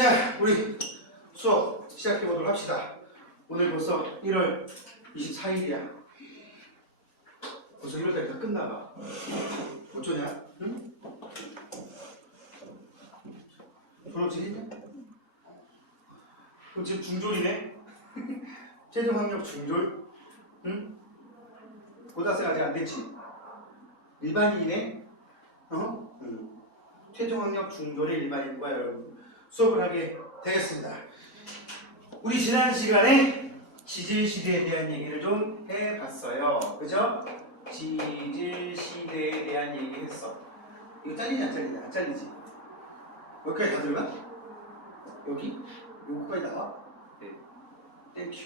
자, 우리 수업 시작해 보도록 합시다. 오늘 벌써 1월 24일이야. 벌써 1월달이 다 끝나가. 어쩌냐? 응? 졸업식 했냐? 그럼 지금 중졸이네? 최종 학력 중졸? 응? 고등학생 아직 안 됐지? 일반인이네? 어? 응. 최종 학력 중졸의 일반인과 여러분 수업을 하게 되겠습니다. 우리 지난 시간에 지질시대에 대한 얘기를 좀 해봤어요. 그죠? 지질시대에 대한 얘기 했어. 이거 잘리냐 안 잘리냐? 안 잘리지? 여기까지 다 들어가? 여기? 여기까지 나와? 네. 땡큐.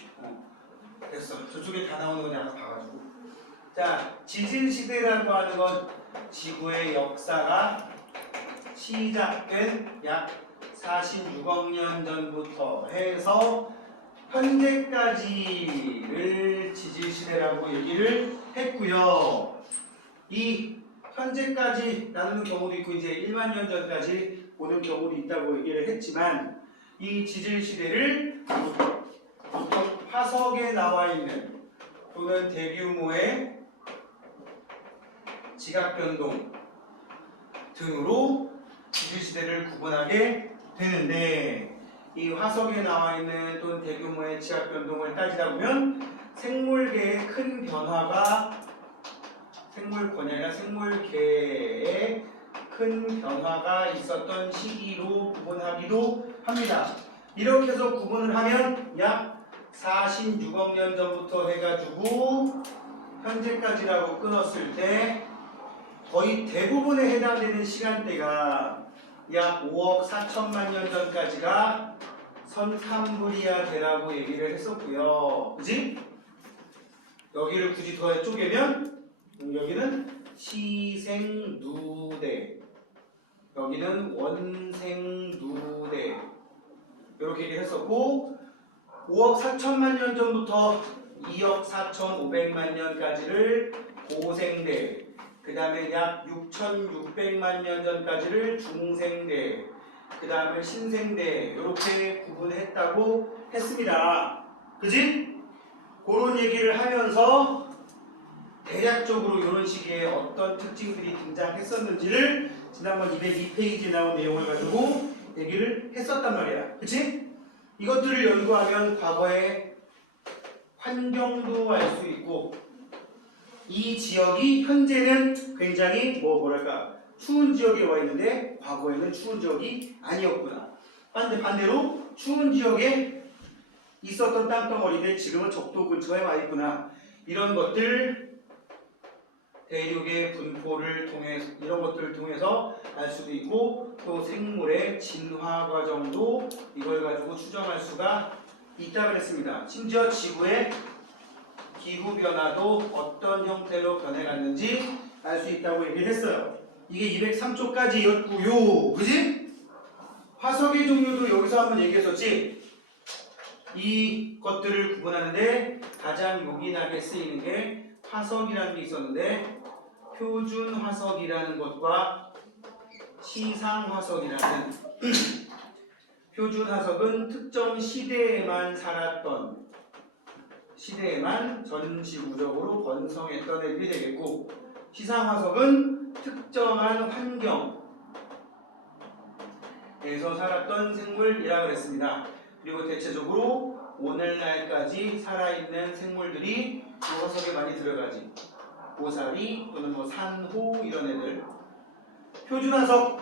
됐어. 저쪽에 다 나오는 거 내가 봐가지고. 자, 지질시대라고 하는 건 지구의 역사가 시작된 약 46억 년 전부터 해서 현재까지를 지질시대라고 얘기를 했고요. 이 현재까지 나누는 경우도 있고 이제 1만 년 전까지 보는 경우도 있다고 얘기를 했지만 이 지질시대를 보통 화석에 나와 있는 또는 대규모의 지각변동 등으로 지질시대를 구분하게 되는데 이 화석에 나와 있는 또는 대규모의 지각변동을 따지다 보면 생물계의 큰 변화가 생물권이 아니라 생물계의 큰 변화가 있었던 시기로 구분하기도 합니다. 이렇게 해서 구분을 하면 약 46억 년 전부터 해가지고 현재까지라고 끊었을 때 거의 대부분에 해당되는 시간대가 약 5억 4천만 년 전까지가 선캄브리아 대라고 얘기를 했었고요. 그지? 여기를 굳이 더 쪼개면 여기는 시생누대, 여기는 원생누대 이렇게 얘기를 했었고 5억 4천만 년 전부터 2억 4,500만 년까지를 고생대, 그 다음에 약 6,600만 년 전까지를 중생대, 그 다음에 신생대 이렇게 구분했다고 했습니다. 그지? 그런 얘기를 하면서 대략적으로 이런 식의 어떤 특징들이 등장했었는지를 지난번 202페이지에 나온 내용을 가지고 얘기를 했었단 말이야. 그치? 이것들을 연구하면 과거의 환경도 알 수 있고 이 지역이 현재는 굉장히 뭐랄까 추운 지역에 와 있는데 과거에는 추운 지역이 아니었구나. 반대로 추운 지역에 있었던 땅덩어리인데 지금은 적도 근처에 와 있구나. 이런 것들 대륙의 분포를 통해서 이런 것들을 통해서 알 수도 있고 또 생물의 진화 과정도 이걸 가지고 추정할 수가 있다고 그랬습니다. 심지어 지구의 기후 변화도 어떤 형태로 변해갔는지 알 수 있다고 얘기를 했어요. 이게 203초까지였고요. 그지? 화석의 종류도 여기서 한번 얘기했었지. 이 것들을 구분하는데 가장 요긴하게 쓰이는 게 화석이라는 게 있었는데 표준 화석이라는 것과 시상 화석이라는 표준 화석은 특정 시대에만 살았던 시대에만 전지구적으로 번성했던 애들이 되겠고 시상 화석은 특정한 환경에서 살았던 생물이라고 했습니다. 그리고 대체적으로 오늘날까지 살아있는 생물들이 이 화석에 많이 들어가지. 고사리 또는 뭐 산호 이런 애들. 표준 화석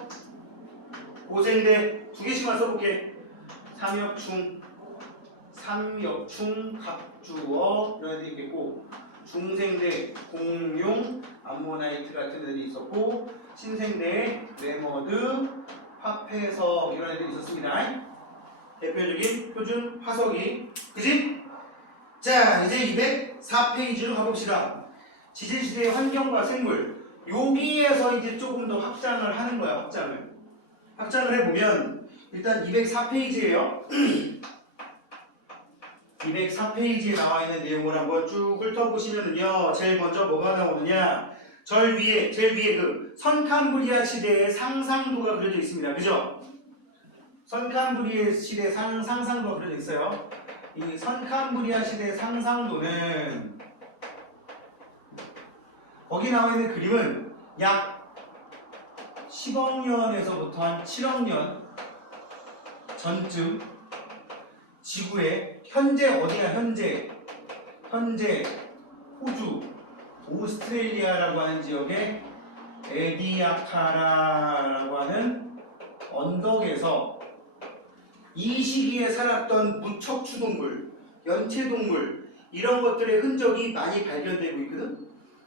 고생대 두 개씩만 써볼게. 삼엽충, 갑주어 이런 애들이 있겠고 중생대 공룡, 암모나이트 같은 애들이 있었고 신생대에 레머드, 화폐석 이런 애들이 있었습니다. 대표적인 표준 화석이 그지? 자 이제 204페이지로 가봅시다. 지질시대의 환경과 생물 여기에서 이제 조금 더 확장을 하는 거야. 확장을 해보면 일단 204페이지에요 204페이지에 나와 있는 내용을 한번 쭉 훑어보시면은요 제일 먼저 뭐가 나오느냐 제일 위에 그 선캄브리아 시대의 상상도가 그려져 있습니다. 그죠? 선캄브리아 시대 상상도가 그려져 있어요. 이 선캄브리아 시대 상상도는 거기 나와 있는 그림은 약 10억 년에서부터 한 7억 년 전쯤 지구의 현재 어디야 현재 호주 오스트레일리아라고 하는 지역의 에디아카라라고 하는 언덕에서 이 시기에 살았던 무척추동물, 연체동물 이런 것들의 흔적이 많이 발견되고 있거든.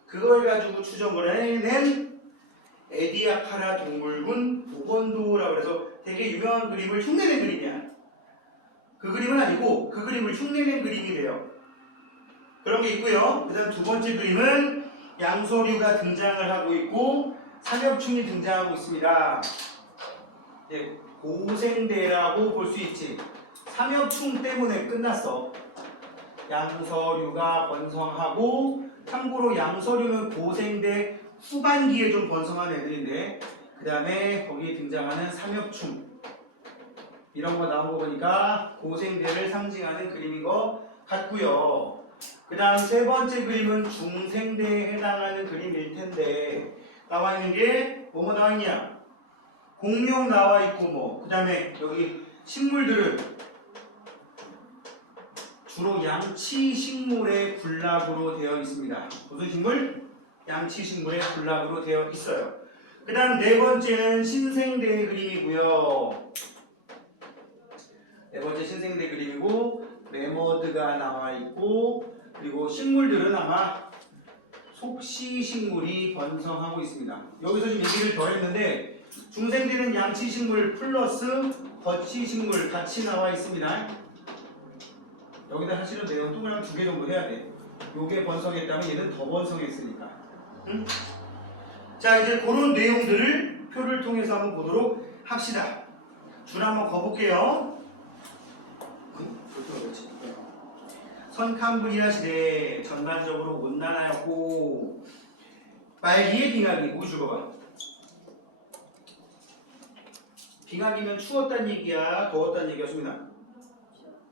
그걸 가지고 추정을 해낸 에디아카라 동물군 복원도라고 해서 되게 유명한 그림을 흉내낸 그림이야. 그 그림은 아니고 그 그림을 흉내낸 그림이 돼요. 그런 게 있고요. 그 다음 두 번째 그림은 양서류가 등장을 하고 있고 삼엽충이 등장하고 있습니다. 네, 고생대라고 볼 수 있지. 삼엽충 때문에 끝났어. 양서류가 번성하고, 참고로 양서류는 고생대 후반기에 좀 번성한 애들인데, 그 다음에 거기에 등장하는 삼엽충 이런 거 나온 거 보니까 고생대를 상징하는 그림인 것 같고요. 그 다음 세 번째 그림은 중생대에 해당하는 그림일 텐데, 나와 있는 게 뭐뭐 나와 있냐? 공룡 나와 있고 그 다음에 여기 식물들은 주로 양치식물의 군락으로 되어 있습니다. 무슨 식물? 양치식물의 군락으로 되어 있어요. 그 다음 네 번째는 신생대의 그림이고요. 네 번째 신생대 그림이고 매머드가 나와 있고 그리고 식물들은 아마 속시식물이 번성하고 있습니다. 여기서 지금 얘기를 더 했는데 중생대는 양치식물 플러스 거치식물 같이 나와 있습니다. 여기다 사실은 내용 동그라미 2개 정도 해야 돼. 요게 번성했다면 얘는 더 번성했으니까. 응? 자, 이제 그런 내용들을 표를 통해서 한번 보도록 합시다. 줄 한번 거볼게요. 선캄브리아 시대 전반적으로 온난하였고 말기의 빙하기 보기 줄거봐. 빙하기면 추웠다는 얘기야, 더웠다는 얘기야, 수민아?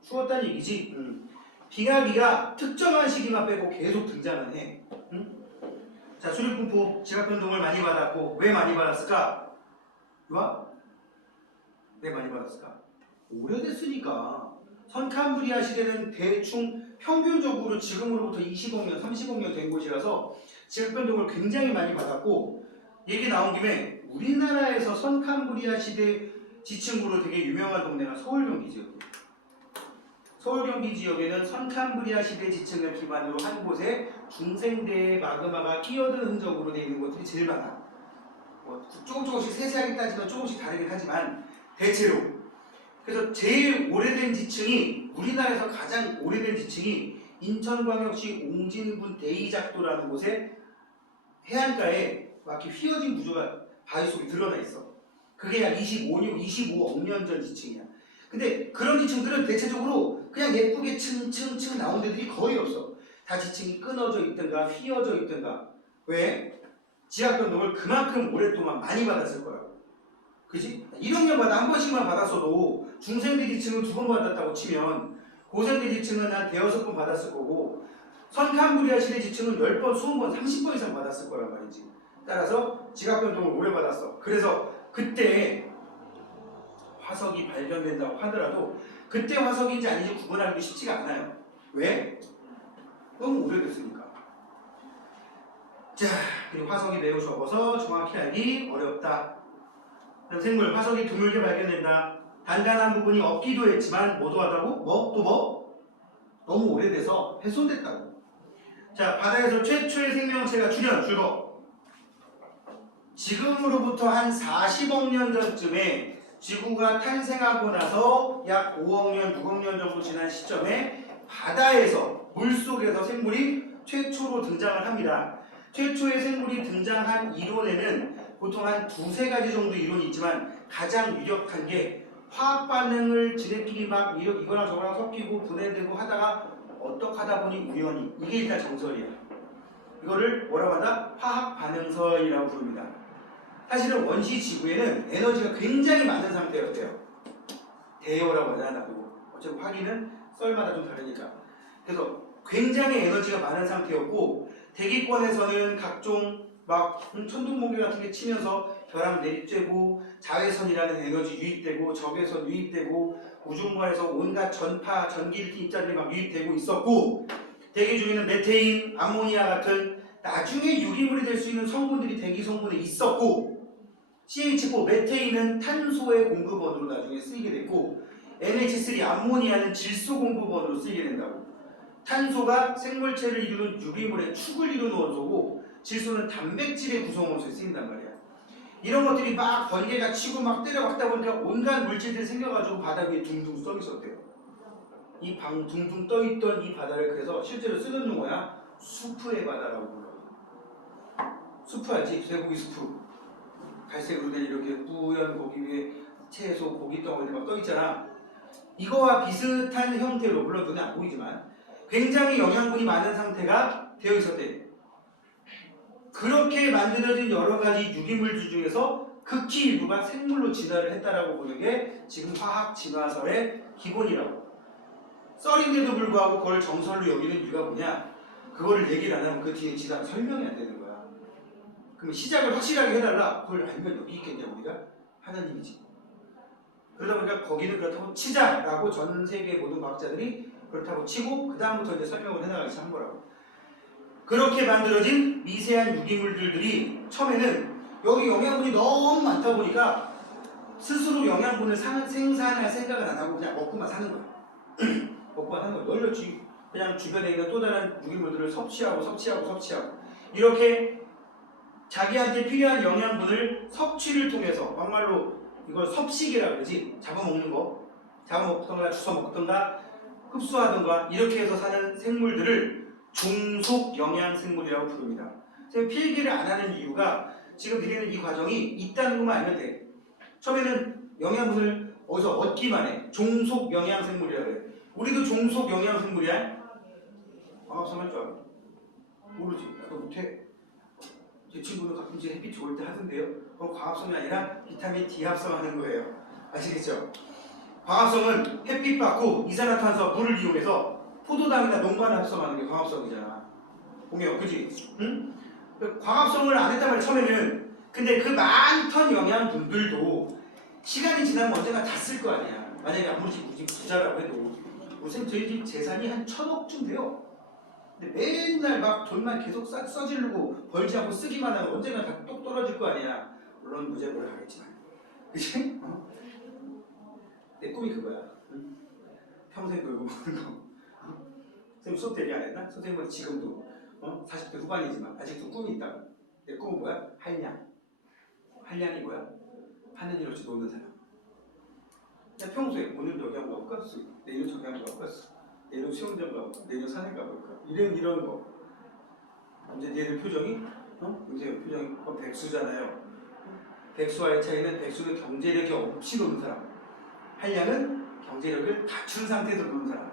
추웠다는 얘기지. 빙하기가 특정한 시기만 빼고 계속 등장은 해. 자, 수립분포 지각변동을 많이 받았고 왜 많이 받았을까? 와? 왜 많이 받았을까? 오래됐으니까. 선캄브리아 시대는 대충 평균적으로 지금으로부터 20억 년, 30억 년 된 곳이라서 지각변동을 굉장히 많이 받았고, 얘기 나온 김에 우리나라에서 선캄브리아 시대 지층으로 되게 유명한 동네가 서울 경기 지역이에요. 서울 경기 지역에는 선캄브리아 시대 지층을 기반으로 한 곳에 중생대의 마그마가 끼어든 흔적으로 되어 있는 것들이 제일 많아. 조금씩 세세하게 따지면 조금씩 다르긴 하지만 대체로. 그래서 제일 오래된 지층이, 우리나라에서 가장 오래된 지층이 인천광역시 옹진군 대이작도라는 곳에 해안가에 막 이렇게 휘어진 구조가 바위 속에 드러나 있어. 그게 약 25억 년 전 지층이야. 근데 그런 지층들은 대체적으로 그냥 예쁘게 층층층 나온 데들이 거의 없어. 다 지층이 끊어져 있든가 휘어져 있든가. 왜? 지각변동을 그만큼 오랫동안 많이 받았을 거라고. 그지? 1억 년마다 한 번씩만 받았어도 중생대 지층은 2번 받았다고 치면 고생대 지층은 한 5번 받았을 거고 선캄브리아 시대 지층은 10번, 20번, 30번 이상 받았을 거란 말이지. 따라서 지각변동을 오래 받았어. 그래서 그때 화석이 발견된다고 하더라도 그때 화석인지 아닌지 구분하기도 쉽지가 않아요. 왜? 너무 오래됐으니까. 자, 그리고 화석이 매우 적어서 정확히 알기 어렵다. 생물, 화석이 드물게 발견된다. 단단한 부분이 없기도 했지만 뭐도 하다고? 너무 오래돼서 훼손됐다고. 자, 바다에서 최초의 생명체가 줄거. 지금으로부터 한 40억 년 전쯤에 지구가 탄생하고 나서 약 5억 년, 6억 년 정도 지난 시점에 바다에서, 물속에서 생물이 최초로 등장을 합니다. 최초의 생물이 등장한 이론에는 보통 한 2-3가지 정도 이론이 있지만 가장 유력한 게 화학 반응을 지네끼리 막 이거랑 저거랑 섞이고 분해되고 하다가 어떻게 하다 보니 우연히, 이게 일단 정설이야. 이거를 뭐라고 한다? 화학 반응설이라고 부릅니다. 사실은 원시 지구에는 에너지가 굉장히 많은 상태였대요. 대여라고 하잖아. 나도 어차피 화기는 썰마다 좀 다르니까. 그래서 굉장히 에너지가 많은 상태였고 대기권에서는 각종 막 천둥번개 같은 게 치면서 벼락 내리쬐고 자외선이라는 에너지 유입되고 적외선 유입되고 우주공간에서 온갖 전파, 전기일기 입자들이 막 유입되고 있었고 대기 중에는 메테인, 암모니아 같은 나중에 유기물이 될 수 있는 성분들이 대기 성분에 있었고 CH4 메테인은 탄소의 공급원으로 나중에 쓰이게 됐고 NH3 암모니아는 질소 공급원으로 쓰이게 된다고. 탄소가 생물체를 이루는 유기물의 축을 이루는 원소고 질소는 단백질의 구성원소에 쓰인단 말이야. 이런 것들이 막 번개가 치고 막 때려박다 보니까 온갖 물질들이 생겨가지고 바다 위에 둥둥 떠 있었대요. 이 방 둥둥 떠 있던 이 바다를 그래서 실제로 쓰는 용어야 수프의 바다라고 불러요. 수프 알지? 쇠고기 수프. 갈색으로 된 이렇게 뿌연 고기 위에 채소, 고기 덩어리가 막 떠 있잖아. 이거와 비슷한 형태로 물론 눈에 안 보이지만 굉장히 영양분이 많은 상태가 되어 있었대. 그렇게 만들어진 여러 가지 유기물들 중에서 극히 일부가 생물로 진화를 했다라고 보는 게 지금 화학 진화설의 기본이라고. 썰인데도 불구하고 그걸 정설로 여기는 이유가 뭐냐? 그거를 얘기를 안 하면 그 뒤에 진화 설명이 안 되는 거야. 그럼 시작을 확실하게 해달라. 그걸 알면 여기 있겠냐 우리가? 하나님이지. 그러다 보니까 거기는 그렇다고 치자라고 전 세계 모든 과학자들이 그렇다고 치고 그 다음부터 이제 설명을 해나가기 시작한 거라고. 그렇게 만들어진 미세한 유기물들이 처음에는 여기 영양분이 너무 많다 보니까 스스로 영양분을 생산할 생각을 안 하고 그냥 먹고만 사는 거야. 먹고만 사는 거야. 널려 그냥 주변에 있는 또 다른 유기물들을 섭취하고 이렇게 자기한테 필요한 영양분을 섭취를 통해서 막말로 이걸 섭식이라 그러지. 잡아먹는 거. 잡아먹던가 주워먹던가 흡수하던가 이렇게 해서 사는 생물들을 종속 영양생물이라고 부릅니다. 제가 필기를 안 하는 이유가 지금 드리는 이 과정이 있다는 것만 알면 돼. 처음에는 영양분을 어디서 얻기만 해. 종속 영양생물이라고 해. 우리도 종속 영양생물이야? 광합성 할 줄 알아? 모르지. 나도 못해. 제 친구는 가끔씩 햇빛 좋을 때 하던데요. 그건 광합성이 아니라 비타민 D 합성하는 거예요. 아시겠죠? 광합성은 햇빛 받고 이산화탄소와 물을 이용해서 포도당이나 농관을 합성하는 게 광합성이잖아. 공유, 그지? 응? 광합성을 안 했단 말이야, 처음에는. 근데 그 많던 영양분들도 시간이 지나면 언젠가 다 쓸 거 아니야. 만약에 아무리 굳이 부자라고 해도. 요새 저희 집 재산이 한 1,000억쯤 돼요. 근데 맨날 막 돈만 계속 써지르고 벌지 않고 쓰기만 하면 언젠가 다 똑 떨어질 거 아니야. 물론 무죄고를 하겠지만. 그치? 내 꿈이 그거야. 응? 평생 놀고 보는 거. 선생님 수업 때 얘기 안 했나? 선생님은 지금도 40대 후반이지만 아직도 꿈이 있다고. 내 꿈은 뭐야? 한량. 한량이 뭐야? 하는 일 없이 노는 사람. 그냥 평소에 오늘 여기 한번 가볼까? 내일 저기 한번 가볼까? 내일 수영장 가볼까? 내일 산에 가볼까? 이런 거. 이제 얘들 표정이 요새 표정이 백수잖아요. 백수와의 차이는 백수는 경제력이 없이 노는 사람. 한량은 경제력을 갖춘 상태에서 노는 사람.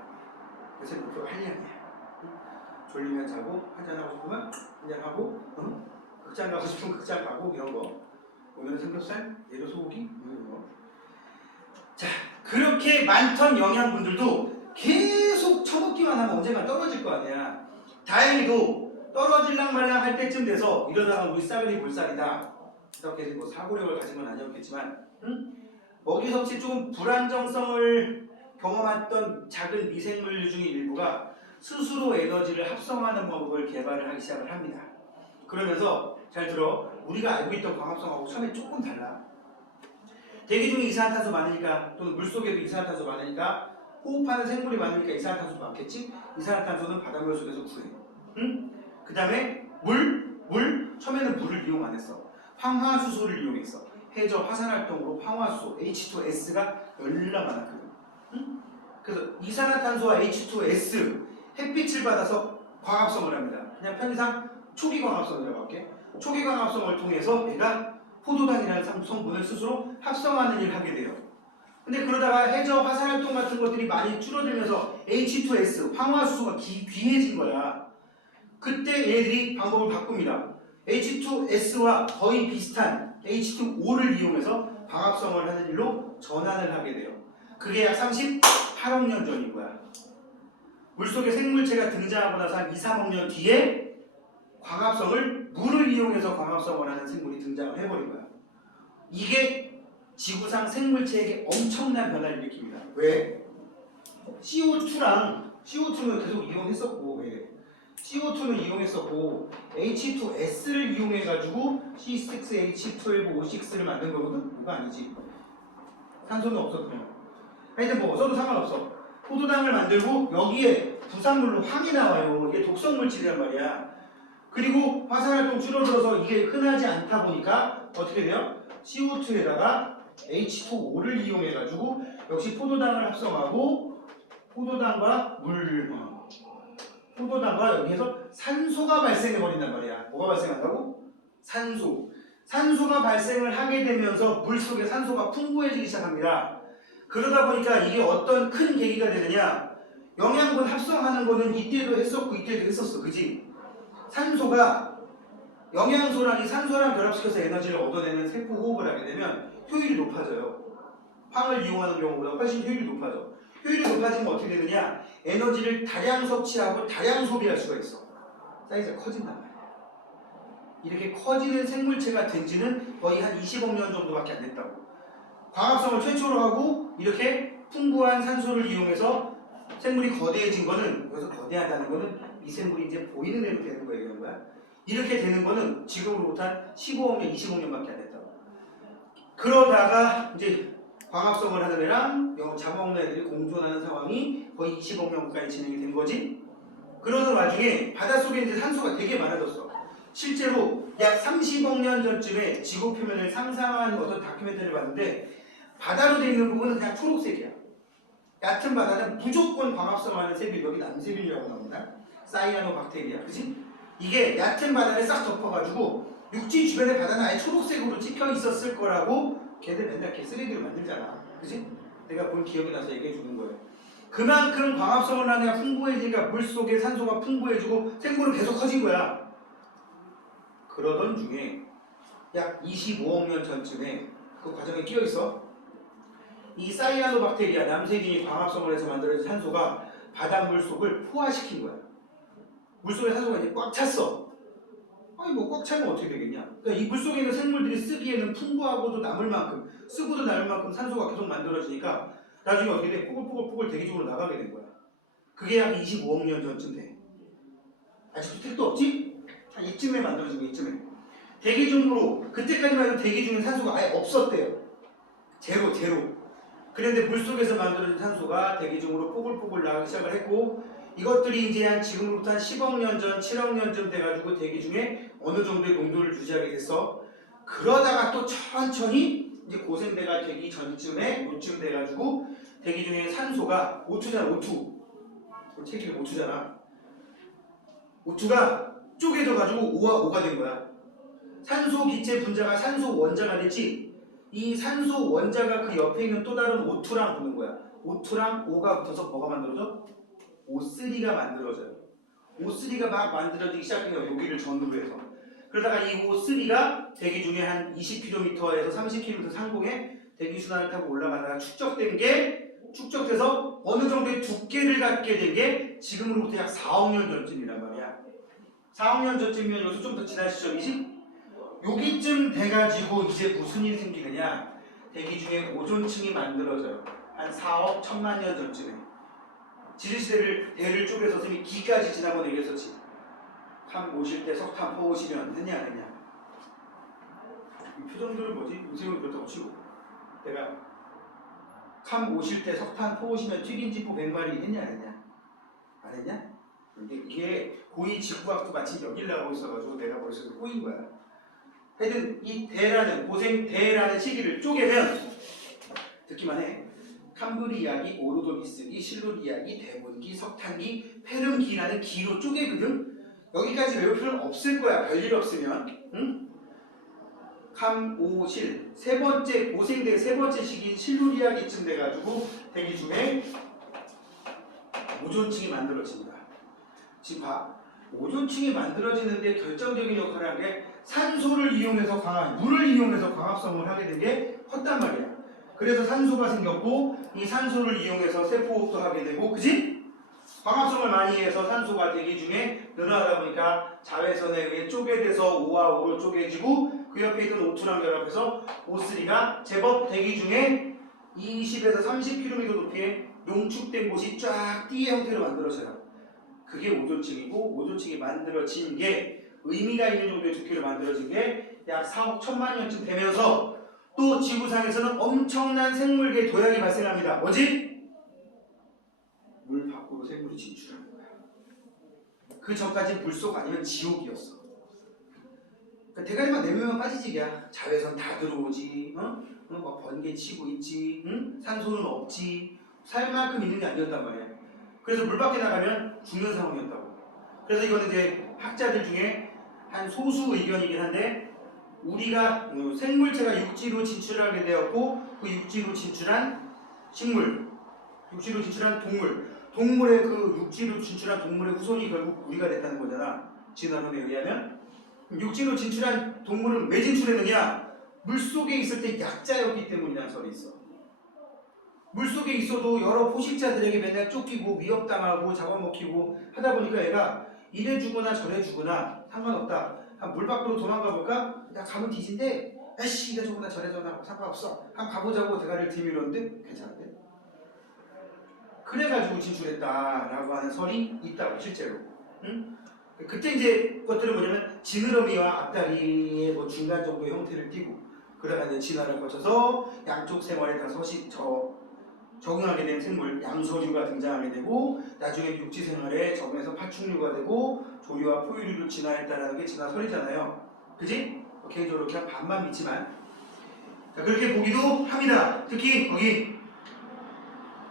그래서 목표가 한량이야. 졸리면 자고, 한잔하고 싶으면 한잔하고, 극장 가고 싶으면 극장 가고, 이런 거. 오늘은 삼겹살, 내일 소고기, 이런 거. 자, 그렇게 많던 영양분들도 계속 처먹기만 하면 언젠가 떨어질 거 아니야. 다행히도 떨어질랑 말랑 할 때쯤 돼서 이러다가 우리 싸그리 볼살이다. 이렇게 뭐 사고력을 가진 건 아니었겠지만, 먹이 섭취 좀 불안정성을 경험했던 작은 미생물 중의 일부가 스스로 에너지를 합성하는 방법을 개발을 하기 시작을 합니다. 그러면서 잘 들어, 우리가 알고 있던 광합성하고 처음에 조금 달라. 대기 중에 이산화탄소 많으니까 또는 물속에도 이산화탄소 많으니까 호흡하는 생물이 많으니까 이산화탄소도 많겠지? 이산화탄소는 바닷물 속에서 구해. 그 다음에 물, 처음에는 물을 이용 안 했어. 황화수소를 이용했어. 해저 화산활동으로 황화수소 H2S가 열나 많았거든. 그래서 이산화탄소와 H2S 햇빛을 받아서 광합성을 합니다. 그냥 편의상 초기광합성이라고 할게. 초기광합성을 통해서 얘가 포도당이라는 성분을 스스로 합성하는 일을 하게 돼요. 근데 그러다가 해저 화산활동 같은 것들이 많이 줄어들면서 H2S 황화수소가 귀해진 거야. 그때 얘들이 방법을 바꿉니다. H2S와 거의 비슷한 H2O를 이용해서 광합성을 하는 일로 전환을 하게 돼요. 그게 약 38억 년 전인 거야. 물속에 생물체가 등장하고 나서 한 2, 3억 년 뒤에 광합성을 물을 이용해서 광합성을 하는 생물이 등장을 해버린 거야. 이게 지구상 생물체에게 엄청난 변화를 일으킵니다. 왜? CO2는 계속 이용했었고, 왜? CO2는 이용했었고 H2S를 이용해가지고 C6H12O6를 만든 거거든? 그거 아니지. 산소는 없었고요. 하여튼 뭐 써도 상관없어. 포도당을 만들고 여기에 부산물로 황이 나와요. 이게 독성물질이란 말이야. 그리고 화산활동 줄어들어서 이게 흔하지 않다 보니까 어떻게 돼요? CO2에다가 H2O를 이용해가지고 역시 포도당을 합성하고 포도당과 포도당과 여기에서 산소가 발생해버린단 말이야. 뭐가 발생한다고? 산소가 발생을 하게 되면서 물속에 산소가 풍부해지기 시작합니다. 그러다 보니까 이게 어떤 큰 계기가 되느냐, 영양분 합성하는 거는 이때도 했었고 이때도 했었어. 그지? 산소가 영양소랑 이 산소랑 결합시켜서 에너지를 얻어내는 세포 호흡을 하게 되면 효율이 높아져요. 황을 이용하는 경우보다 훨씬 효율이 높아져. 효율이 높아지면 어떻게 되느냐, 에너지를 다량 섭취하고 다량 소비할 수가 있어. 사이즈가 커진단 말이야. 이렇게 커지는 생물체가 된 지는 거의 한 20억 년 정도밖에 안 됐다고. 광합성을 최초로 하고 이렇게 풍부한 산소를 이용해서 생물이 거대해진 거는, 여기서 거대하다는 거는 이 생물이 이제 보이는 대로 되는 거예요. 이런 거야. 이렇게 되는 거는 지금으로부터 한 15억 년, 20억 년밖에 안 됐다고. 그러다가 이제 광합성을 하는 애랑 잡아먹는 애들이 공존하는 상황이 거의 20억 년 가까이 진행이 된 거지. 그러는 와중에 바닷속에 이제 산소가 되게 많아졌어. 실제로 약 30억 년 전쯤에 지구 표면을 상상한 어떤 다큐멘터리를 봤는데 바다로 되어 있는 부분은 그냥 초록색이야. 얕은 바다는 무조건 광합성하는 세균, 여기 남세균이라고 나옵니다. 사이아노박테리아, 그치? 이게 얕은 바다를 싹 덮어가지고 육지 주변의 바다는 아예 초록색으로 찍혀 있었을 거라고 걔들 맨날 개쓰레기를 만들잖아. 그치? 내가 본 기억이 나서 얘기해 주는 거예요. 그만큼 광합성을 하는 애가 풍부해지니까 물속에 산소가 풍부해지고 생물은 계속 커진 거야. 그러던 중에 약 25억 년 전쯤에 그 과정에 끼어 있어. 이 사이아노박테리아, 남세균이 광합성을 해서 만들어진 산소가 바닷물 속을 포화시킨 거야. 물속에 산소가 이제 꽉 찼어. 아니 뭐 꽉 차면 어떻게 되겠냐. 그러니까 이 물속에 있는 생물들이 쓰기에는 풍부하고도 남을 만큼, 쓰고도 남을 만큼 산소가 계속 만들어지니까 나중에 어떻게 돼? 뽀글뽀글 대기 중으로 나가게 된 거야. 그게 약 25억 년 전쯤 돼. 아직도 택도 없지? 한 이쯤에 만들어진 거, 이쯤에. 대기 중으로, 그때까지만 해도 대기 중에 산소가 아예 없었대요. 제로. 그런데 물속에서 만들어진 산소가 대기 중으로 뽀글뽀글 나가기 시작을 했고, 이것들이 이제 한 지금으로부터 한 10억 년 전, 7억 년쯤 돼가지고 대기 중에 어느 정도의 농도를 유지하게 됐어. 그러다가 또 천천히 이제 고생대가 되기 전쯤에 요쯤 돼가지고 대기 중에 산소가 O2잖아, O2. 책이 O2잖아. O2가 쪼개져가지고 O와 O가 된 거야. 산소 기체 분자가 산소 원자가 됐지. 이 산소 원자가 그 옆에 있는 또 다른 O2랑 붙는 거야. O2랑 O가 붙어서 뭐가 만들어져? O3가 만들어져요. O3가 막 만들어지기 시작해요. 여기를 전후로 해서. 그러다가 이 O3가 대기 중에 한 20km에서 30km 상공에 대기순환을 타고 올라가다가 축적돼서 어느 정도의 두께를 갖게 된 게 지금으로부터 약 4억 년 전쯤이란 말이야. 4억 년 전쯤이면 여기서 좀 더 지난 시점이지? 여기쯤 돼가지고 이제 무슨 일이 생기느냐. 대기 중에 오존층이 만들어져요. 한 4억 1000만 년 전쯤에. 지질시대를 대를 쪼개서 선생님이 기까지 지난번에 얘기했었지. 탐 오실 때 석탄 퍼오시면 했냐 안 했냐. 이 표정들은 뭐지? 요새는 그렇다고 치고 내가 탐 오실 때 석탄 퍼오시면 튀김지포 100마리 했냐 안 했냐? 안 했냐? 이게 고위 지구학도 마치 여길 나가고 있어가지고 내가 벌써 꼬인 거야. 하여튼 이 대라는 고생대라는 시기를 쪼개면 듣기만 해. 캄브리 이야기, 오르도비스기, 실론 이야기, 대본기, 석탄기, 페름기라는 기로 쪼개거든. 여기까지 외울 필요는 없을 거야. 별일 없으면. 응? 캄, 오, 실. 세 번째 고생대 세 번째 시기인 실론 이야기쯤 돼가지고 대기 중에 오존층이 만들어집니다. 지금 봐. 오존층이 만들어지는데 결정적인 역할을 하는 게 산소를 이용해서 물을 이용해서 광합성을 하게 된 게 컸단 말이야. 그래서 산소가 생겼고 이 산소를 이용해서 세포호흡도 하게 되고 그지? 광합성을 많이 해서 산소가 대기 중에 늘어나다 보니까 자외선에 의해 쪼개져서 O와 O로 쪼개지고 그 옆에 있던 O2랑 결합해서 O3가 제법 대기 중에 20에서 30km 높이에 농축된 곳이 쫙 띠의 형태로 만들어져요. 그게 오존층이고 오존층이 만들어진 게 의미가 있는 정도의 두께로 만들어진 게 약 4억 1천만 년쯤 되면서 또 지구상에서는 엄청난 생물계 도약이 발생합니다. 뭐지? 물 밖으로 생물이 진출하는 거야. 그 전까지는 불속 아니면 지옥이었어. 그러니까 대가리만 내밀면 빠지지야. 자외선 다 들어오지, 막 번개 치고 있지, 산소는 없지. 살 만큼 있는 게 아니었단 말이야. 그래서 물 밖에 나가면 죽는 상황이었다고. 그래서 이거는 이제 학자들 중에 한 소수 의견이긴 한데 우리가 생물체가 육지로 진출하게 되었고 그 육지로 진출한 식물, 육지로 진출한 동물, 동물의 그 육지로 진출한 동물의 후손이 결국 우리가 됐다는 거잖아. 진화론에 의하면. 육지로 진출한 동물은 왜 진출했느냐? 물속에 있을 때 약자였기 때문이라는 설이 있어. 물속에 있어도 여러 포식자들에게 맨날 쫓기고 위협당하고 잡아먹히고 하다 보니까 얘가 이래 주거나 저래 주거나 상관없다. 물 밖으로 도망가 볼까? 야 가면 뒤진데 에이씨 이래 주거나 저래 주거나 상관없어. 한번 가보자고 대가리를 들이밀었는데 괜찮은데? 그래가지고 진출했다라고 하는 설이 있다고 실제로. 응? 그때 이제 것들은 뭐냐면 지느러미와 앞다리의 뭐 중간 정도의 형태를 띠고 그러다 이제 진화를 거쳐서 양쪽 생활에 다 적응하게 된 생물 양서류가 등장하게 되고 나중에 육지 생활에 적응해서 파충류가 되고 조류와 포유류로 진화했다라는 게 진화설이잖아요. 그지? 개인적으로 그냥 반만 믿지만 자, 그렇게 보기도 합니다. 특히 거기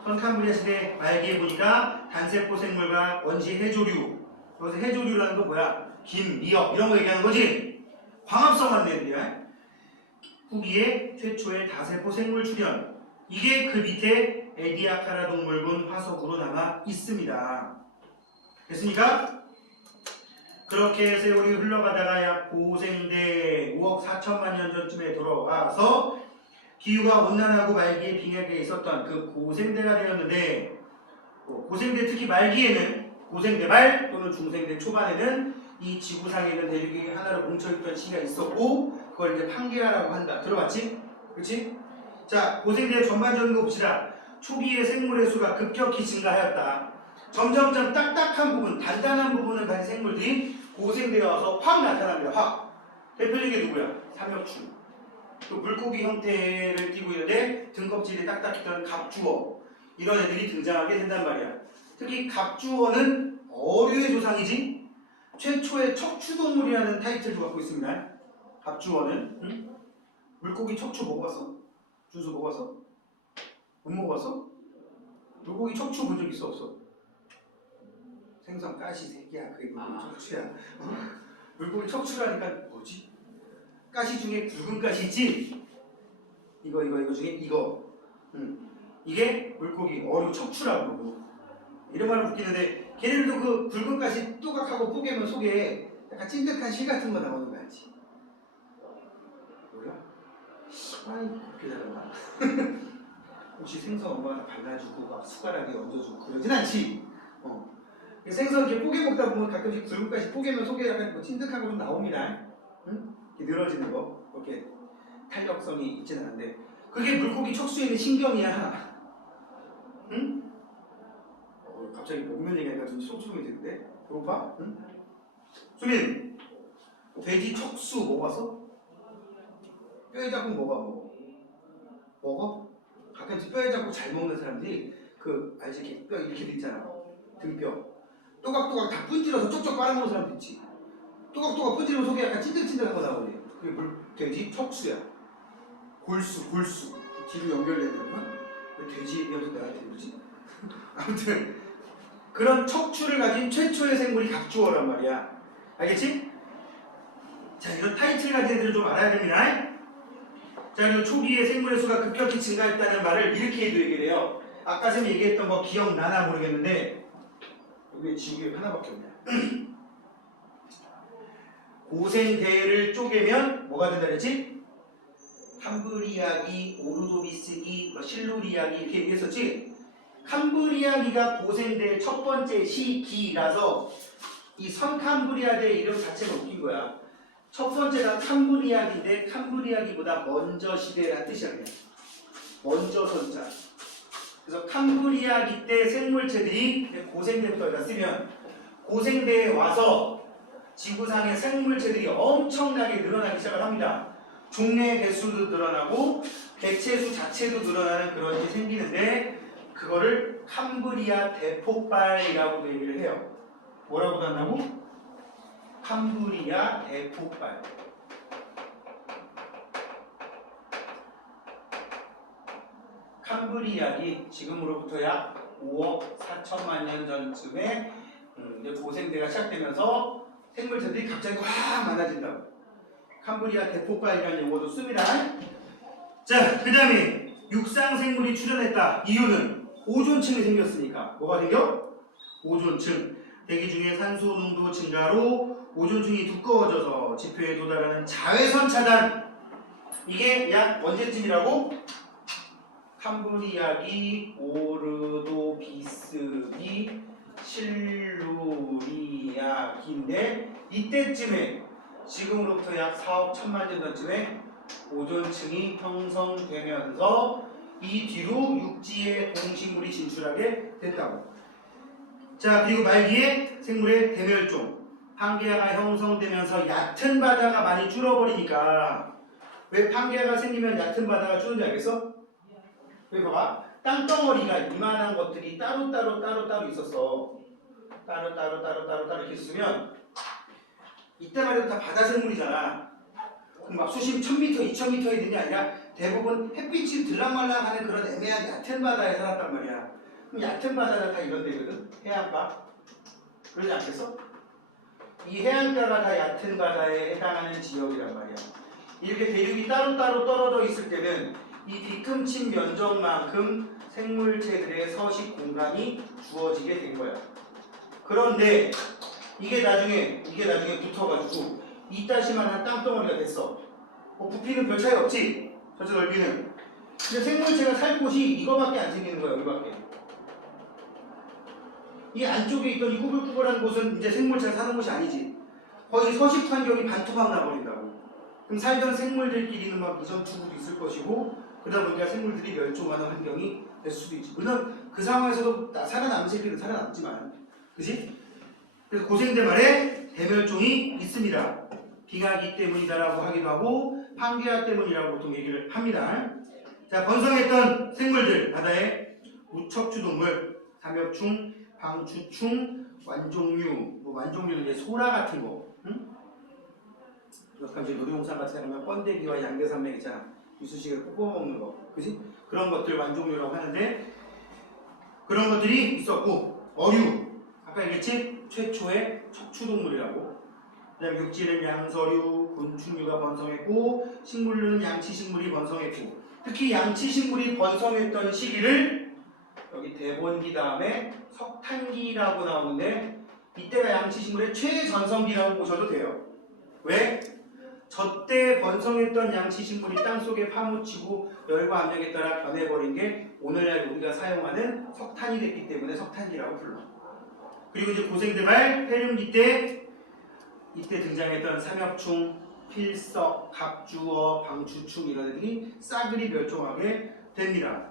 선캄브리아 시대 말기에 보니까 단세포 생물과 원시 해조류 여기서 해조류라는 건 뭐야? 김, 미역 이런 거 얘기하는 거지? 광합성하는 애들이야. 후기에 최초의 다세포 생물 출현 이게 그 밑에 에디아카라 동물군 화석으로 남아 있습니다. 됐습니까? 그렇게 세월이 흘러가다가 약 고생대 5억 4천만 년 전쯤에 돌아와서 기후가 온난하고 말기에 빙하게 있었던 그 고생대가 되었는데 고생대 특히 말기에는 고생대 말 또는 중생대 초반에는 이 지구상에 있는 대륙이 하나로 뭉쳐있던 시기가 있었고 그걸 이제 판게아라고 한다. 들어봤지? 그렇지? 자, 고생대 전반적인 거 봅시다. 초기에 생물의 수가 급격히 증가하였다. 점점점 딱딱한 부분, 단단한 부분을 가진 생물들이 고생대에 와서 확 나타납니다. 확. 대표적인 게 누구야? 삼엽충. 또 물고기 형태를 띠고 있는데 등껍질이 딱딱했던 갑주어. 이런 애들이 등장하게 된단 말이야. 특히 갑주어는 어류의 조상이지 최초의 척추동물이라는 타이틀도 갖고 있습니다. 갑주어는. 응? 물고기 척추 먹어봤어? 준수 먹어봤어? 못 먹어봤어? 물고기 척추 본 적 있어 없어? 생선 가시 새끼야 그게 물고기 척추야. 물고기 척추라니까 뭐지? 가시 중에 굵은 가시 있지? 이거 중에 이거. 이게 물고기 어류 척추라고 그러고 이런 말은 웃기는데 걔네들도 그 굵은 가시 또각하고 뽀개면 속에 약간 찐득한 실 같은 거 나오는 거 알지? 몰라? 아이 그렇게 잘한다. 혹시 생선 엄마가 발라주고 막 숟가락에 얹어주고 그러진 않지? 생선 이렇게 뽀개 먹다 보면 가끔씩 굵은 가시 뽀개면 속에 약간 뭐 찐득한 거 좀 나옵니다. 응? 이렇게 늘어지는 거 그렇게 탄력성이 있지는 않은데 그게 물고기 척수에 있는 신경이야. 응? 갑자기 먹는 얘기가 좀 쏙쏙이 드는데 배고파? 응? 수민 돼지 척수 먹어봤어? 뼈에 잡고 먹어? 가끔 뼈에 잡고 잘 먹는 사람들이 그 알지? 이렇게 뼈 이렇게 돼 있잖아. 등뼈 또각또각 다 분질러서 쪽쪽 빨아먹는 사람도 있지. 또각또각 분질러면 속에 약간 찐득찐득한 거 나오지. 그게 돼지 척수야. 골수 뒤로 연결되는 돼지 얘기하면서 나한테 그러지? 아무튼 그런 척추를 가진 최초의 생물이 갑주어란 말이야. 알겠지? 자, 이런 타이틀 가진 애들을 좀 알아야 됩니다. 자, 그리고 초기에 생물의 수가 급격히 증가했다는 말을 이렇게 해도 얘기해요. 아까 쌤이 얘기했던 거 기억나나 모르겠는데 여기 지구에 하나밖에 없냐. 고생대를 쪼개면 뭐가 된다 그랬지? 캄브리아기, 오르도비스기, 실루리아기 이렇게 얘기했었지. 캄브리아기가 고생대의 첫 번째 시기라서 이 선캄브리아대 이름 자체가 웃긴 거야. 첫 번째가 캄브리아기인데 캄브리아기보다 먼저 시대라는 뜻이야. 그냥. 먼저 선자. 그래서 캄브리아기 때 생물체들이 고생대부터 여기다 쓰면 고생대에 와서 지구상의 생물체들이 엄청나게 늘어나기 시작을 합니다. 종래 개수도 늘어나고 개체수 자체도 늘어나는 그런 일이 생기는데 그거를 캄브리아 대폭발이라고도 얘기를 해요. 뭐라고 한다고? 캄브리아 대폭발. 캄브리아기 지금으로부터 약 5억 4천만 년 전쯤에 이제 고생대가 시작되면서 생물체들이 갑자기 확 많아진다고. 캄브리아 대폭발이라는 용어도 씁니다. 자, 그 다음에 육상 생물이 출현했다. 이유는 오존층이 생겼으니까. 뭐가 생겨? 오존층. 대기 중에 산소 농도 증가로 오존층이 두꺼워져서 지표에 도달하는 자외선 차단. 이게 약 언제쯤이라고? 캄브리아기, 오르도비스기, 실루리아기인데 이때쯤에 지금으로부터 약 4억 1천만 년 전쯤에 오존층이 형성되면서 이 뒤로 육지에 동식물이 진출하게 됐다고. 자, 그리고 말기에 생물의 대멸종. 판게아가 형성되면서 얕은 바다가 많이 줄어버리니까 왜 판게아가 생기면 얕은 바다가 줄는지 알겠어? 여기 봐봐. 땅덩어리가 이만한 것들이 따로 있었어. 따로 이렇게 있으면 이때만 해도 다 바다 생물이잖아. 그럼 막 수심 1000m, 2000m에 있는 게 아니라 대부분 햇빛이 들락말락하는 그런 애매한 얕은 바다에 살았단 말이야. 그럼 얕은 바다가 다 이런 데거든. 해안가. 그러지 않겠어? 이 해안가가 다 얕은 바다에 해당하는 지역이란 말이야. 이렇게 대륙이 따로 떨어져 있을 때는 이 뒤꿈치 면적만큼 생물체들의 서식 공간이 주어지게 된 거야. 그런데 이게 나중에 붙어가지고 이따시만한 땅덩어리가 됐어. 부피는 별 차이 없지? 전체 넓이는. 근데 생물체가 살 곳이 이거밖에 안 생기는 거야. 여기밖에. 이 안쪽에 있던 이 꾸불꾸불한 곳은 이제 생물체가 사는 곳이 아니지. 거의 서식 환경이 반토막 나버린다고. 그럼 살던 생물들끼리는 막 이전투구도 있을 것이고 그러다 보니까 생물들이 멸종하는 환경이 될 수도 있지. 물론 그 상황에서도 살아남은 새끼는 살아남지만, 그지? 그래서 고생대 말에 대멸종이 있습니다. 빙하기 때문이다라고 하기도 하고 판게아 때문이라고 보통 얘기를 합니다. 자, 번성했던 생물들 바다에 무척추동물, 삼엽충, 방추충, 완종류, 완종류는 이제 소라 같은 거, 응? 약간 이제 놀이동산 같은 데 가면 번데기와 양대산맥 있잖아. 이쑤시개를 뽑아먹는 거, 그지? 그런 것들 완종류라고 하는데 그런 것들이 있었고 어류, 아까 얘기했지? 최초의 척추동물이라고. 그 다음에 육지는 양서류, 곤충류가 번성했고 식물류는 양치식물이 번성했고 특히 양치식물이 번성했던 시기를 여기 대본기 다음에 석탄기라고 나오는데 이때가 양치식물의 최전성기라고 보셔도 돼요. 왜? 저때 번성했던 양치식물이 땅속에 파묻히고 열과 압력에 따라 변해버린 게 오늘날 우리가 사용하는 석탄이 됐기 때문에 석탄기라고 불러. 그리고 이제 고생대발 폐륜기 때 이때 등장했던 삼엽충, 필석, 갑주어, 방추충 이런 애들이 싸그리 멸종하게 됩니다.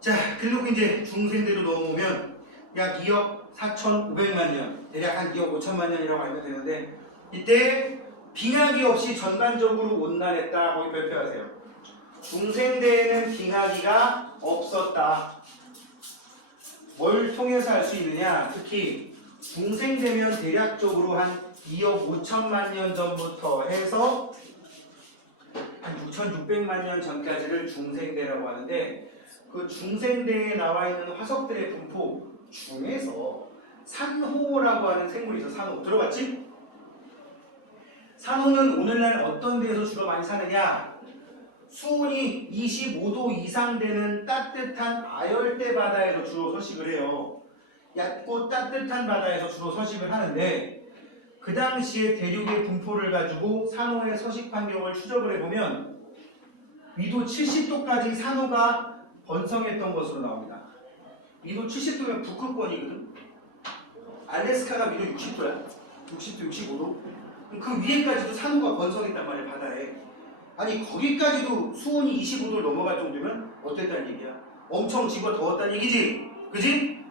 자, 그리고 이제 중생대로 넘어오면 약 2억 4,500만 년, 대략 한 2억 5천만 년이라고 알면 되는데 이때 빙하기 없이 전반적으로 온난했다. 거기 발표하세요. 중생대에는 빙하기가 없었다. 뭘 통해서 알 수 있느냐? 특히 중생대면 대략적으로 한 2억 5천만 년 전부터 해서 한 6,600만 년 전까지를 중생대라고 하는데 그 중생대에 나와 있는 화석들의 분포 중에서 산호라고 하는 생물이 있어. 산호 들어봤지? 산호는 오늘날 어떤 데에서 주로 많이 사느냐? 수온이 25도 이상 되는 따뜻한 아열대 바다에서 주로 서식을 해요. 얕고 따뜻한 바다에서 주로 서식을 하는데 그 당시에 대륙의 분포를 가지고 산호의 서식 환경을 추적을 해보면 위도 70도까지 산호가 번성했던 것으로 나옵니다. 위도 70도면 북극권이거든. 알래스카가 위도 60도야. 60도, 65도. 그 위에까지도 산호가 번성했단 말이야, 바다에. 아니, 거기까지도 수온이 25도를 넘어갈 정도면 어땠다는 얘기야? 엄청 지구가 더웠다는 얘기지? 그지?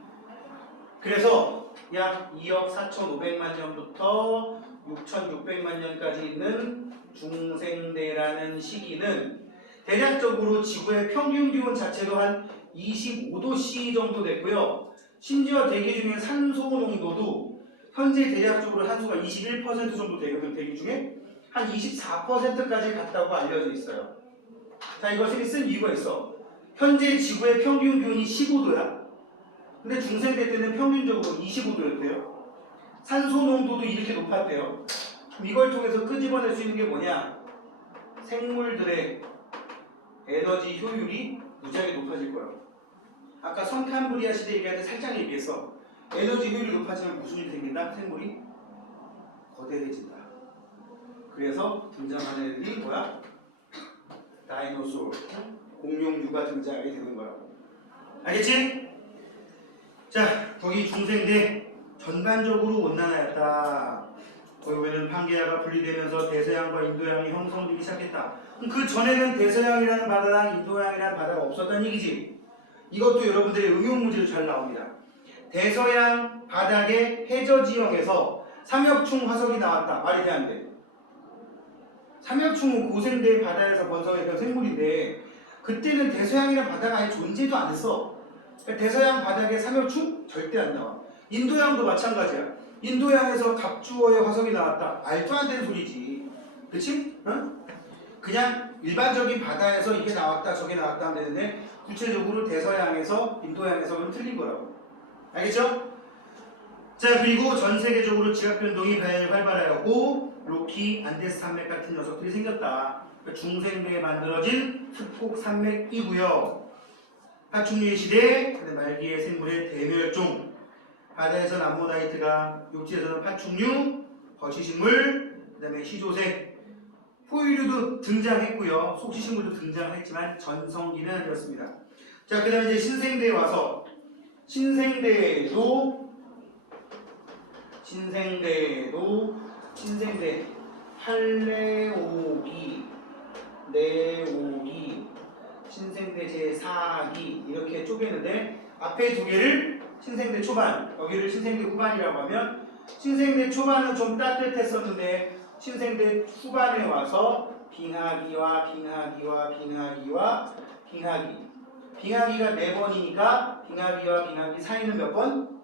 그래서 약 2억 4,500만 년부터 6,600만 년까지 있는 중생대라는 시기는 대략적으로 지구의 평균 기온 자체도 한 25도C 정도 됐고요. 심지어 대기 중에 산소 농도도 현재 대략적으로 산소가 21% 정도 되거든. 대기 중에 한 24%까지 갔다고 알려져 있어요. 자, 이것을 쓴 이유가 있어. 현재 지구의 평균 기온이 15도야. 근데 중생대 때는 평균적으로 25도였대요. 산소 농도도 이렇게 높았대요. 그럼 이걸 통해서 끄집어낼 수 있는 게 뭐냐? 생물들의 에너지 효율이 무지하게 높아질 거라고. 아까 선캄브리아 시대 얘기할 때 살짝 얘기했어. 에너지 효율이 높아지면 무슨 일이 생긴다? 생물이 거대해진다. 그래서 등장하는 애들이 뭐야? 다이노소어, 공룡류가 등장하게 되는 거라고. 알겠지? 자, 거기 중생대 전반적으로 온난화였다. 거기 보면은 판게아가 분리되면서 대서양과 인도양이 형성되기 시작했다. 그 전에는 대서양이라는 바다랑 인도양이라는 바다가 없었다는 얘기지. 이것도 여러분들의 응용 문제로 잘 나옵니다. 대서양 바닥의 해저 지형에서 삼엽충 화석이 나왔다. 말이 돼 안 돼? 삼엽충은 고생대 바다에서 번성했던 생물인데 그때는 대서양이라는 바다가 아예 존재도 안 했어. 대서양 바닥에 삼엽충 절대 안 나와. 인도양도 마찬가지야. 인도양에서 갑주어의 화석이 나왔다. 말도 안 되는 소리지. 그치? 응? 그냥 일반적인 바다에서 이게 나왔다 저게 나왔다 하면 되는데 구체적으로 대서양에서 인도양에서는 틀린 거라고. 알겠죠? 자, 그리고 전 세계적으로 지각변동이 활발하였고 로키, 안데스 산맥 같은 녀석들이 생겼다. 중생대에 만들어진 습곡 산맥이고요. 파충류의 시대, 말기의 생물의 대멸종, 바다에서는 암모나이트가, 육지에서는 파충류, 거시식물, 그 다음에 시조새, 포유류도 등장했고요. 속시식물도 등장했지만 전성기는 아니었습니다. 자, 그 다음에 이제 신생대에 와서 신생대에 할레오기, 네오기, 신생대 제4기 이렇게 쪼개는데 앞에 두 개를 신생대 초반, 여기를 신생대 후반이라고 하면 신생대 초반은 좀 따뜻했었는데 신생대 후반에 와서 빙하기와 빙하기가 4번이니까 빙하기와 빙하기 사이는 몇 번?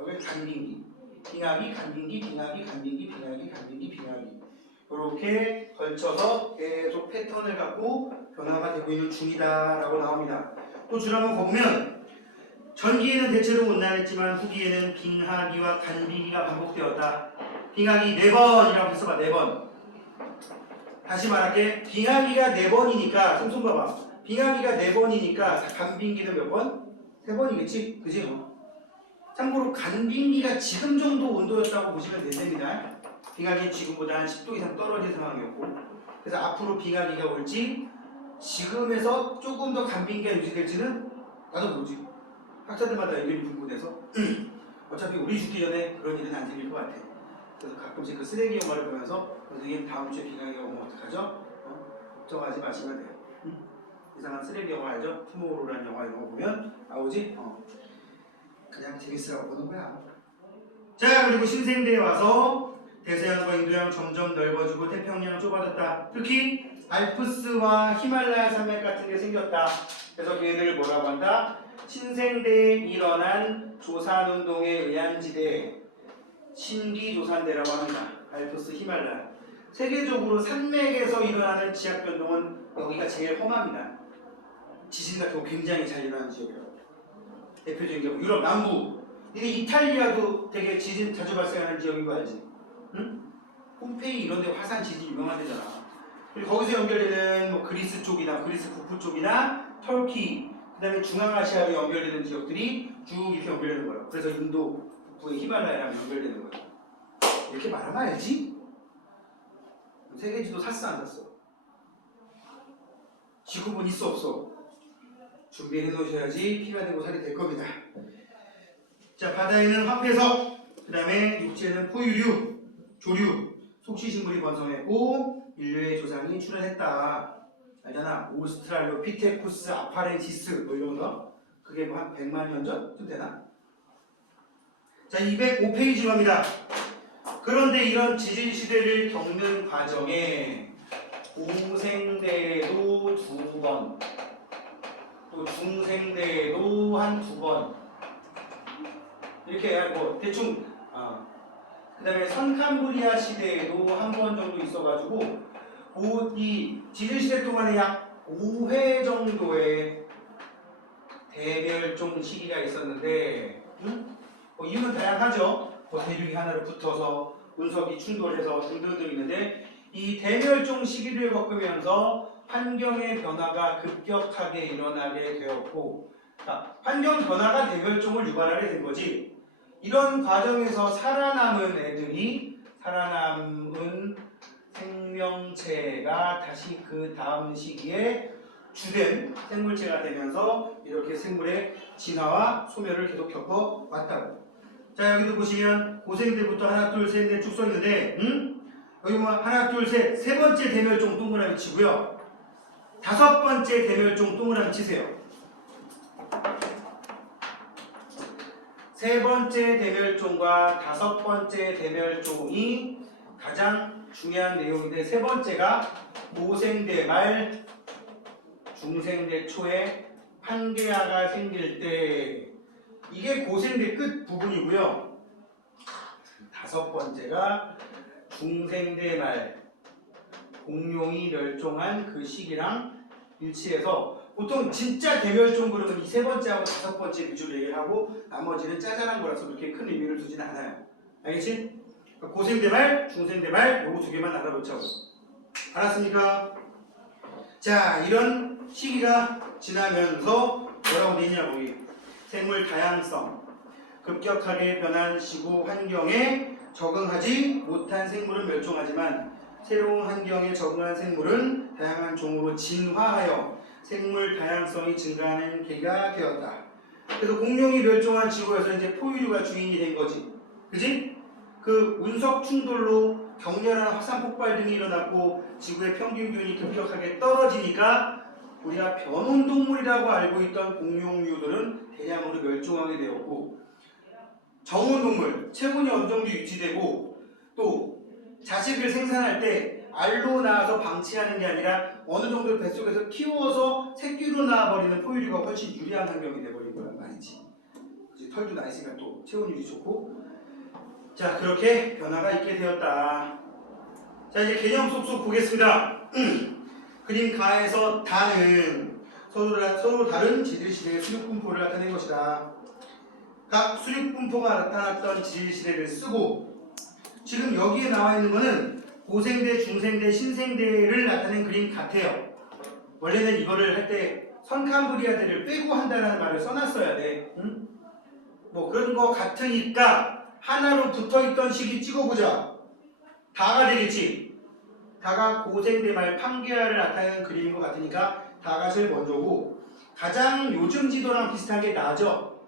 여기 간빙기. 빙하기, 간빙기, 빙하기, 간빙기, 빙하기, 간빙기, 빙하기. 이렇게 걸쳐서 계속 패턴을 갖고 변화가 되고 있는 중이다라고 나옵니다. 또 줄 한번 보면 전기에는 대체로 온난했지만 후기에는 빙하기와 간빙기가 반복되었다. 빙하기 4번이라고 해서 봐. 4번. 다시 말할게. 빙하기가 4번이니까 손 봐봐. 빙하기가 4번이니까 간빙기는 몇 번? 3번이겠지? 그지? 참고로 간빙기가 지금 정도 온도였다고 보시면 됩니다. 빙하기는 지금보다 한 10도 이상 떨어진 상황이었고, 그래서 앞으로 빙하기가 올지 지금에서 조금 더 간빙기가 유지될지는 나도 모르지. 학자들마다 의견이 분분해서 어차피 우리 죽기 전에 그런 일은 안 생길 것 같아. 그래서 가끔씩 그 쓰레기 영화를 보면서 선생님 다음 주에 빙하기가 오면 어떡하죠? 걱정하지 마시면 돼요. 이상한 쓰레기 영화 알죠? 투모로우라는 영화 이런 거 보면 나오지? 그냥 재밌으라고 보는 거야. 자, 그리고 신생대에 와서 대서양과 인도양 점점 넓어지고 태평양 좁아졌다. 특히 알프스와 히말라야 산맥 같은 게 생겼다. 그래서 걔네들을 뭐라고 한다? 신생대에 일어난 조산운동에 의한 지대, 신기조산대라고 합니다. 알프스, 히말라야. 세계적으로 산맥에서 일어나는 지역변동은 여기가 제일 험합니다. 지진 같은 거 굉장히 잘 일어나는 지역이라고. 대표적인 경우 유럽 남부. 이게 이탈리아도 되게 지진 자주 발생하는 지역인 거 알지? 응? 폼페이 이런 데 화산 지진 유명한 데잖아. 그리고 거기서 연결되는 뭐 그리스 쪽이나 그리스 북부 쪽이나 터키, 그 다음에 중앙아시아로 연결되는 지역들이 쭉 이렇게 연결되는 거예요. 그래서 인도 북부의 히말라야랑 연결되는 거예요. 이렇게 말하면 알지? 세계지도 샀어 안 샀어? 지구본 있어 없어? 준비해 놓으셔야지 피가 되고 살이 될 겁니다. 자, 바다에는 화폐석, 그 다음에 육지에는 포유류, 조류, 속시식물이 번성했고 인류의 조상이 출현했다. 알잖아. 오스트랄로피테쿠스 아파렌시스 뭐 이런 거. 그게 뭐 한 100만 년 전쯤 되나? 자, 205페이지 갑니다. 그런데 이런 지진시대를 겪는 과정에 고생대도 2번, 또 중생대도 한 2번, 이렇게 뭐 대충, 그 다음에 선캄브리아 시대에도 한 번 정도 있어가지고, 이 지진시대 동안에 약 5회 정도의 대멸종 시기가 있었는데, 이유는 다양하죠. 대륙이 하나로 붙어서 운석이 충돌해서 등등등 있는데, 이 대멸종 시기를 겪으면서 환경의 변화가 급격하게 일어나게 되었고, 환경 변화가 대멸종을 유발하게 된 거지. 이런 과정에서 살아남은 생명체가 다시 그 다음 시기에 주된 생물체가 되면서 이렇게 생물의 진화와 소멸을 계속 겪어왔다고. 자, 여기도 보시면 고생대부터 하나, 둘, 셋, 넷 쭉 써있는데, 여기 보면 하나, 둘, 셋, 세 번째 대멸종 동그라미 치고요. 5번째 대멸종 동그라미 치세요. 세 번째 대멸종과 5번째 대멸종이 가장 중요한 내용인데, 세 번째가 모생대 말, 중생대 초에 판게아가 생길 때, 이게 고생대 끝 부분이고요. 5번째가 중생대 말, 공룡이 멸종한 그 시기랑 일치해서, 보통 진짜 대멸종 그러면 이 세 번째하고 5번째 위주로 얘기를 하고 나머지는 짜잘한 거라서 그렇게 큰 의미를 두지는 않아요. 알겠지? 고생대말, 중생대말 요거 2개만 알아놓자고. 알았습니까? 자, 이런 시기가 지나면서 뭐라고 되냐, 거기 생물 다양성, 급격하게 변한 지구 환경에 적응하지 못한 생물은 멸종하지만 새로운 환경에 적응한 생물은 다양한 종으로 진화하여 생물 다양성이 증가하는 계기가 되었다. 그래서 공룡이 멸종한 지구에서 이제 포유류가 주인이 된 거지. 그지? 그 운석 충돌로 격렬한 확산 폭발 등이 일어났고 지구의 평균 기온이 급격하게 떨어지니까 우리가 변온동물이라고 알고 있던 공룡류들은 대량으로 멸종하게 되었고, 정온동물, 체군이 어느 정도 유지되고, 또 자식을 생산할 때 알로 낳아서 방치하는 게 아니라 어느 정도 뱃속에서 키워서 새끼로 낳아버리는 포유류가 훨씬 유리한 환경이 돼버린 거란 말이지. 털도 나 있으니까 또 체온 유지 좋고. 자, 그렇게 변화가 있게 되었다. 자, 이제 개념 쏙쏙 보겠습니다. 그림 가에서 다는 서로 다른 지질시대의 수륙분포를 나타낸 것이다. 각 수륙분포가 나타났던 지질시대를 쓰고, 지금 여기에 나와 있는 거는 고생대, 중생대, 신생대를 나타낸 그림 같아요. 원래는 이거를 할 때 선캄브리아대를 빼고 한다는 말을 써놨어야 돼. 뭐 그런 거 같으니까 하나로 붙어있던 시기 찍어보자. 다가 되겠지. 다가 고생대 말 판게아를 나타내는 그림인 것 같으니까 다가 제일 먼저고, 가장 요즘 지도랑 비슷한 게 나죠.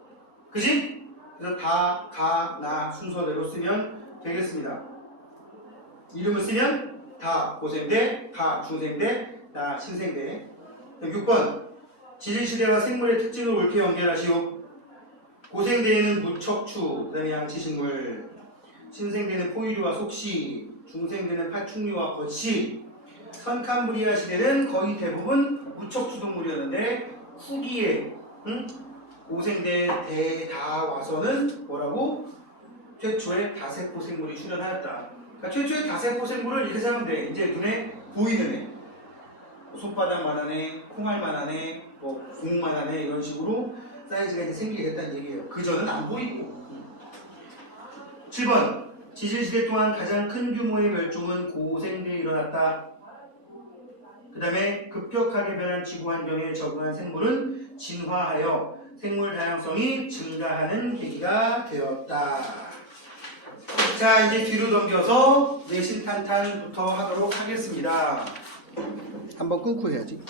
그지? 그래서 다, 가, 나 순서대로 쓰면 되겠습니다. 이름을 쓰면 다 고생대, 가 중생대, 나 신생대. 6번 지질시대와 생물의 특징을 옳게 연결하시오. 고생대에는 무척추, 그 다음에 양치식물, 신생대는 포유류와 속시, 중생대는 파충류와 거치, 선캄브리아 시대는 거의 대부분 무척추 동물이었는데 후기에 고생대 대다 와서는 뭐라고? 최초의 다세포 생물이 출현하였다. 그러니까 최초의 다세포 생물을 이렇게 생각하면 돼. 이제 눈에 보이는 애, 손바닥만한 애, 콩알만한 애, 뭐 공만한 애, 이런 식으로 사이즈가 이제 생기게 됐다는 얘기예요. 그전은 안 보이고. 7번 지질시대 동안 가장 큰 규모의 멸종은 고생대에 일어났다. 그 다음에 급격하게 변한 지구 환경에 적응한 생물은 진화하여 생물 다양성이 증가하는 계기가 되었다. 자, 이제 뒤로 넘겨서 내신탄탄부터 하도록 하겠습니다. 한번 끊고 해야지.